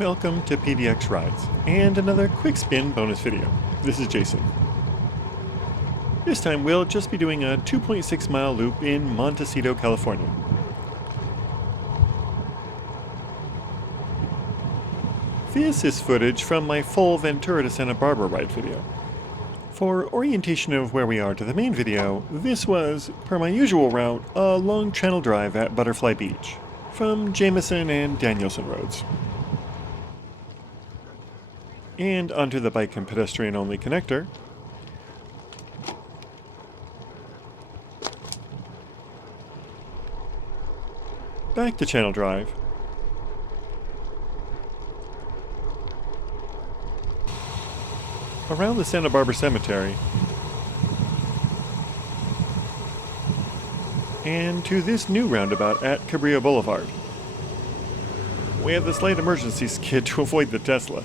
Welcome to PDX Rides, and another quick spin bonus video. This is Jason. This time we'll just be doing a 2.6 mile loop in Montecito, California. This is footage from my full Ventura to Santa Barbara ride video. For orientation of where we are to the main video, this was, per my usual route, a long channel drive at Butterfly Beach, from Jameson and Danielson roads. And onto the bike and pedestrian only connector. Back to Channel Drive. Around the Santa Barbara Cemetery. And to this new roundabout at Cabrillo Boulevard. We have the slight emergency skid to avoid the Tesla.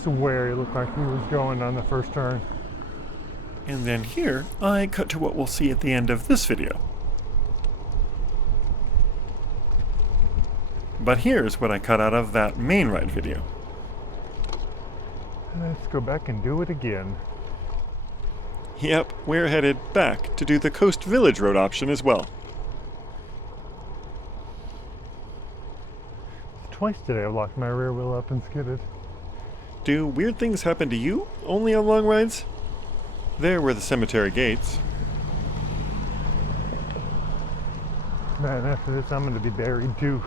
Swear it looked like he was going on the first turn. And then here, I cut to what we'll see at the end of this video. But here's what I cut out of that main ride video. Let's go back and do it again. Yep, we're headed back to do the Coast Village road option as well. Twice today I've locked my rear wheel up and skidded. Do weird things happen to you only on long rides? There were the cemetery gates. Man, after this I'm going to be buried too.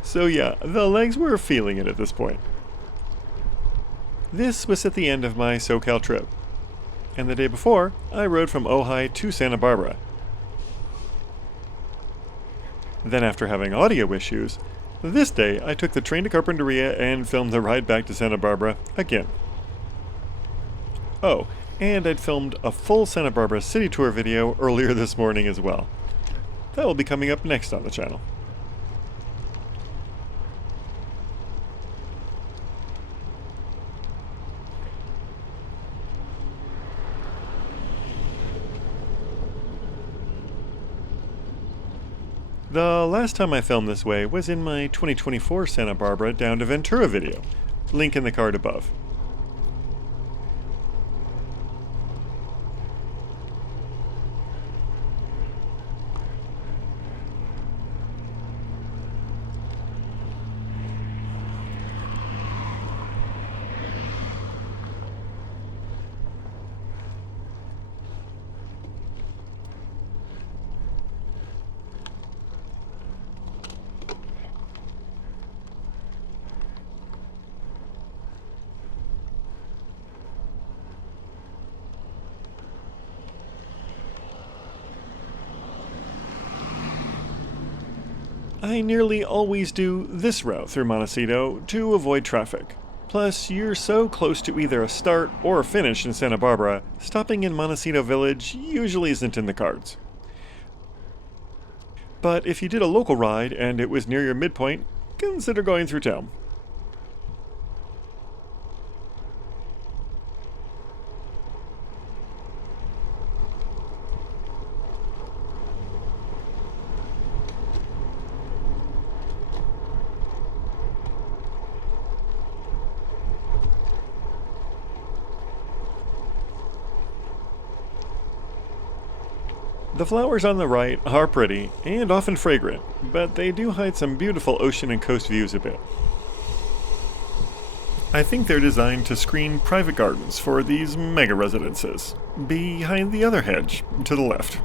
So yeah, the legs were feeling it at this point. This was at the end of my SoCal trip. And the day before, I rode from Ojai to Santa Barbara. Then after having audio issues, this day I took the train to Carpinteria and filmed the ride back to Santa Barbara again. Oh, and I'd filmed a full Santa Barbara city tour video earlier this morning as well. That will be coming up next on the channel. The last time I filmed this way was in my 2024 Santa Barbara down to Ventura video. Link in the card above. I nearly always do this route through Montecito to avoid traffic. Plus, you're so close to either a start or a finish in Santa Barbara, stopping in Montecito Village usually isn't in the cards. But if you did a local ride and it was near your midpoint, consider going through town. The flowers on the right are pretty and often fragrant, but they do hide some beautiful ocean and coast views a bit. I think they're designed to screen private gardens for these mega residences, behind the other hedge to the left.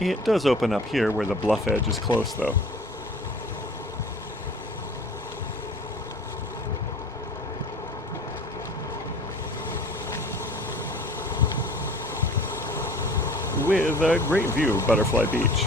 It does open up here where the bluff edge is close, though. with a great view of Butterfly Beach.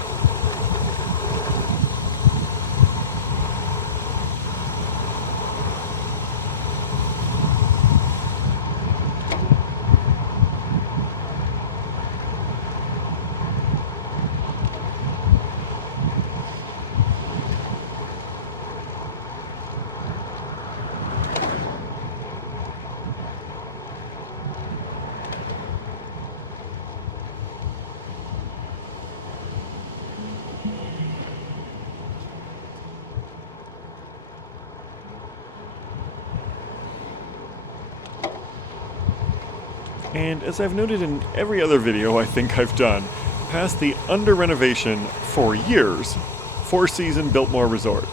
And as I've noted in every other video I think I've done, past the under renovation for years, Four Season Biltmore Resort.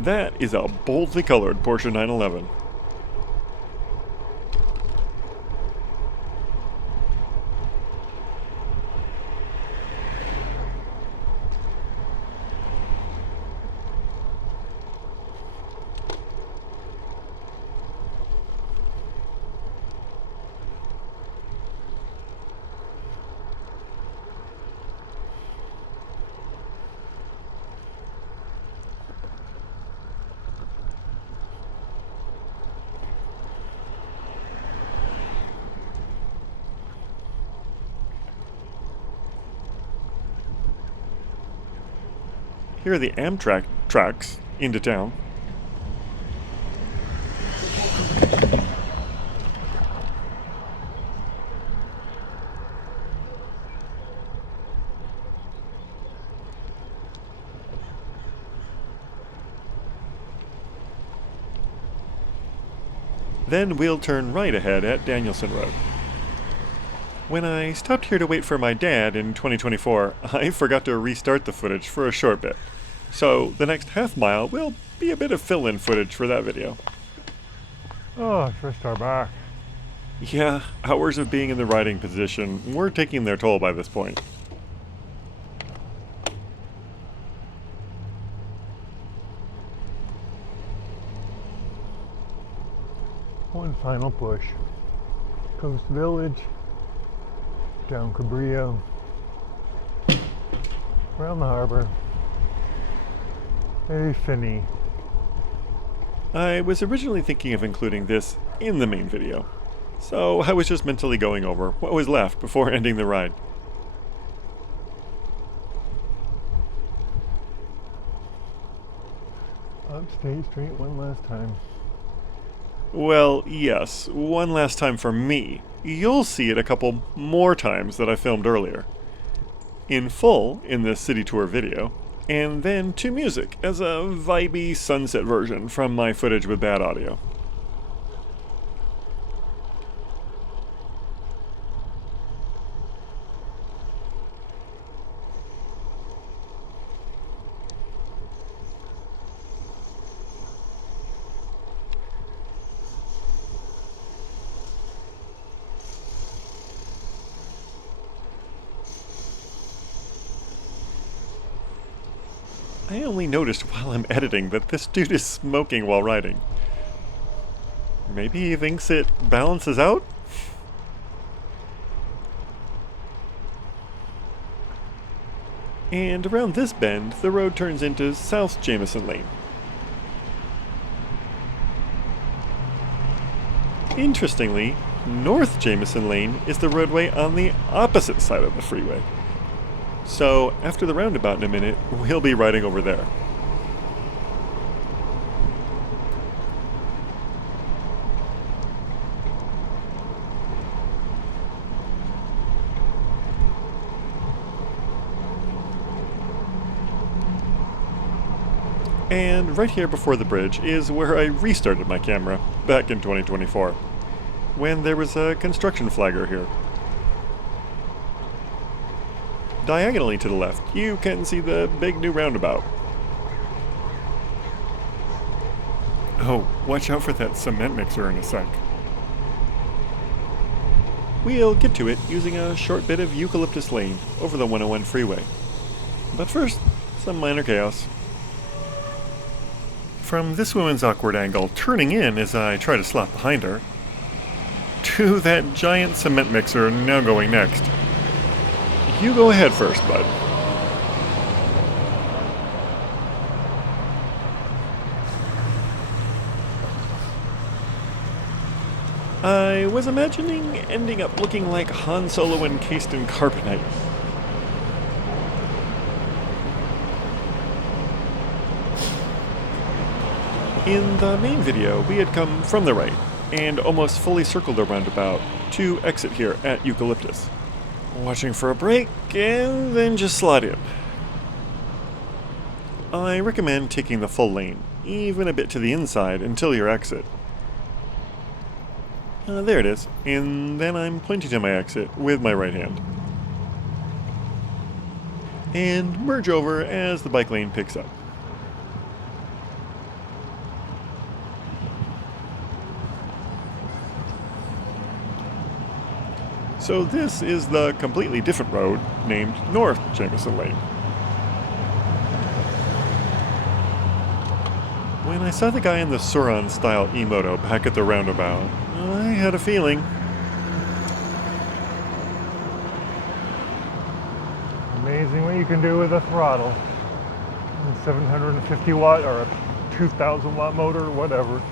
That is a boldly colored Porsche 911. Here are the Amtrak tracks into town. Then we'll turn right ahead at Danielson Road. When I stopped here to wait for my dad in 2024, I forgot to restart the footage for a short bit. So the next half mile will be a bit of fill-in footage for that video. Oh, first our back. Yeah, hours of being in the riding position were taking their toll by this point. One final push. Coast Village, down Cabrillo, around the harbor. Very finny. I was originally thinking of including this in the main video, so I was just mentally going over what was left before ending the ride. Up State Street one last time. Well, yes, one last time for me. You'll see it a couple more times that I filmed earlier. In full in the city tour video, and then to music as a vibey sunset version from my footage with bad audio. I only noticed while I'm editing that this dude is smoking while riding. Maybe he thinks it balances out? And around this bend, the road turns into South Jameson Ln. Interestingly, North Jameson Ln is the roadway on the opposite side of the freeway. So, after the roundabout in a minute, we'll be riding over there. And right here before the bridge is where I restarted my camera back in 2024, when there was a construction flagger here. Diagonally to the left, you can see the big new roundabout. Oh, watch out for that cement mixer in a sec. We'll get to it using a short bit of Eucalyptus Ln over the 101 freeway. But first, some minor chaos. From this woman's awkward angle, turning in as I try to slot behind her, to that giant cement mixer now going next. You go ahead first, bud. I was imagining ending up looking like Han Solo encased in carbonite. In the main video, we had come from the right and almost fully circled the roundabout to exit here at Eucalyptus. Watching for a break and then just slide in. I recommend taking the full lane, even a bit to the inside until your exit. There it is, and then I'm pointing to my exit with my right hand. And merge over as the bike lane picks up. So this is the completely different road named North Jameson Lane. When I saw the guy in the Sauron-style E-moto back at the roundabout, I had a feeling. Amazing what you can do with a throttle. A 750 watt or a 2000 watt motor, whatever.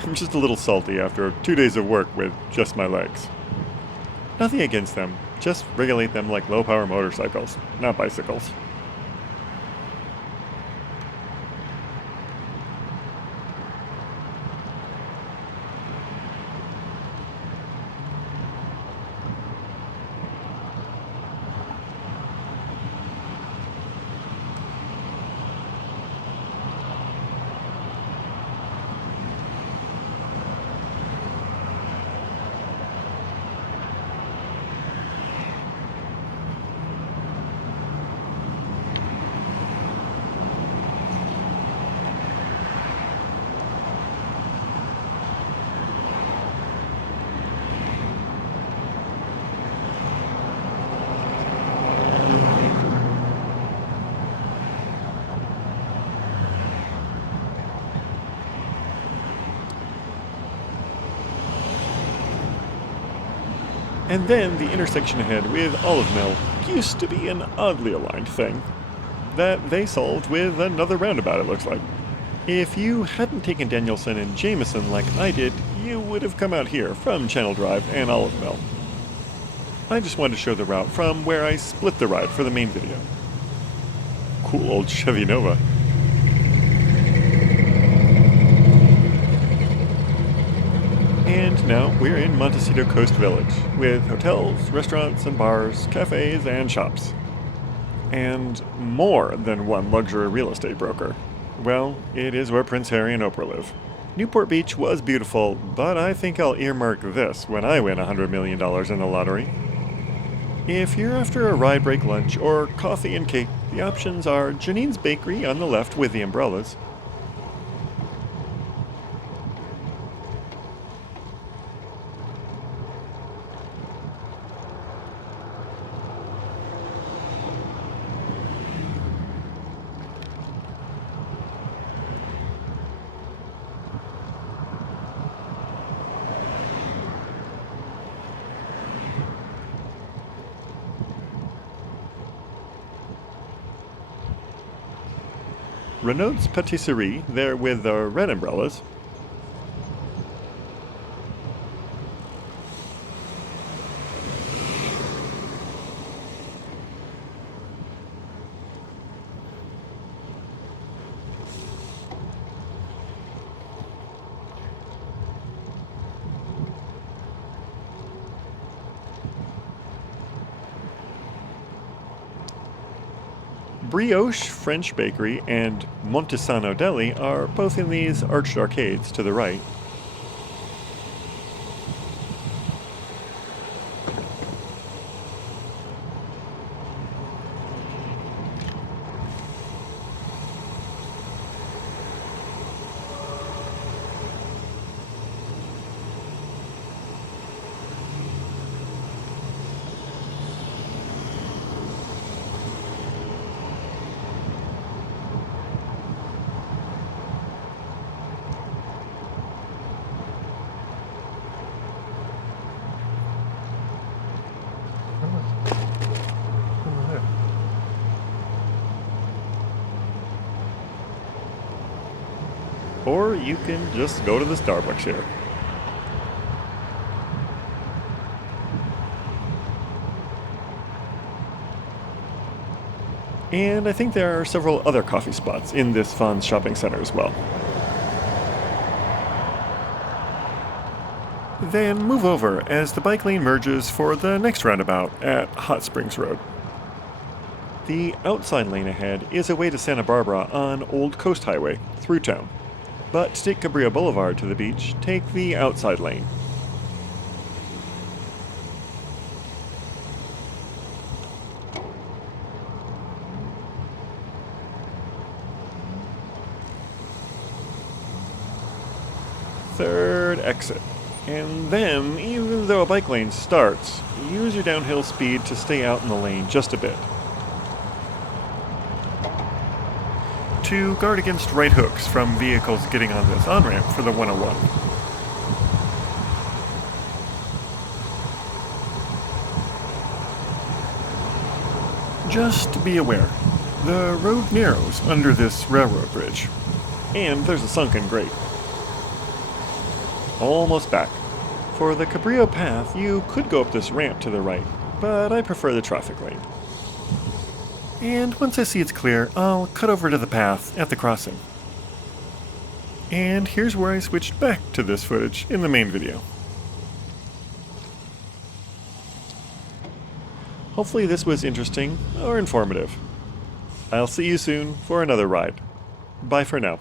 I'm just a little salty after 2 days of work with just my legs. Nothing against them, just regulate them like low-power motorcycles, not bicycles. And then the intersection ahead with Olive Mill used to be an oddly aligned thing that they solved with another roundabout, it looks like. If you hadn't taken Danielson and Jameson like I did, you would have come out here from Channel Drive and Olive Mill. I just wanted to show the route from where I split the ride for the main video. Cool old Chevy Nova. And now we're in Montecito Coast Village, with hotels, restaurants, and bars, cafes, and shops. And more than one luxury real estate broker. Well, it is where Prince Harry and Oprah live. Newport Beach was beautiful, but I think I'll earmark this when I win $100 million in the lottery. If you're after a ride break lunch or coffee and cake, the options are Janine's Bakery on the left with the umbrellas, Renaud's Patisserie, there with the red umbrellas, Brioche French Bakery and Montesano Deli are both in these arched arcades to the right. Or you can just go to the Starbucks here. And I think there are several other coffee spots in this fun shopping center as well. Then move over as the bike lane merges for the next roundabout at Hot Springs Road. The outside lane ahead is a way to Santa Barbara on Old Coast Highway through town. But to take Cabrillo Boulevard to the beach, take the outside lane. Third exit. And then, even though a bike lane starts, use your downhill speed to stay out in the lane just a bit. To guard against right hooks from vehicles getting on this on-ramp for the 101. Just be aware, the road narrows under this railroad bridge, and there's a sunken grate. Almost back. For the Cabrillo path, you could go up this ramp to the right, but I prefer the traffic lane. And once I see it's clear, I'll cut over to the path at the crossing. And here's where I switched back to this footage in the main video. Hopefully this was interesting or informative. I'll see you soon for another ride. Bye for now.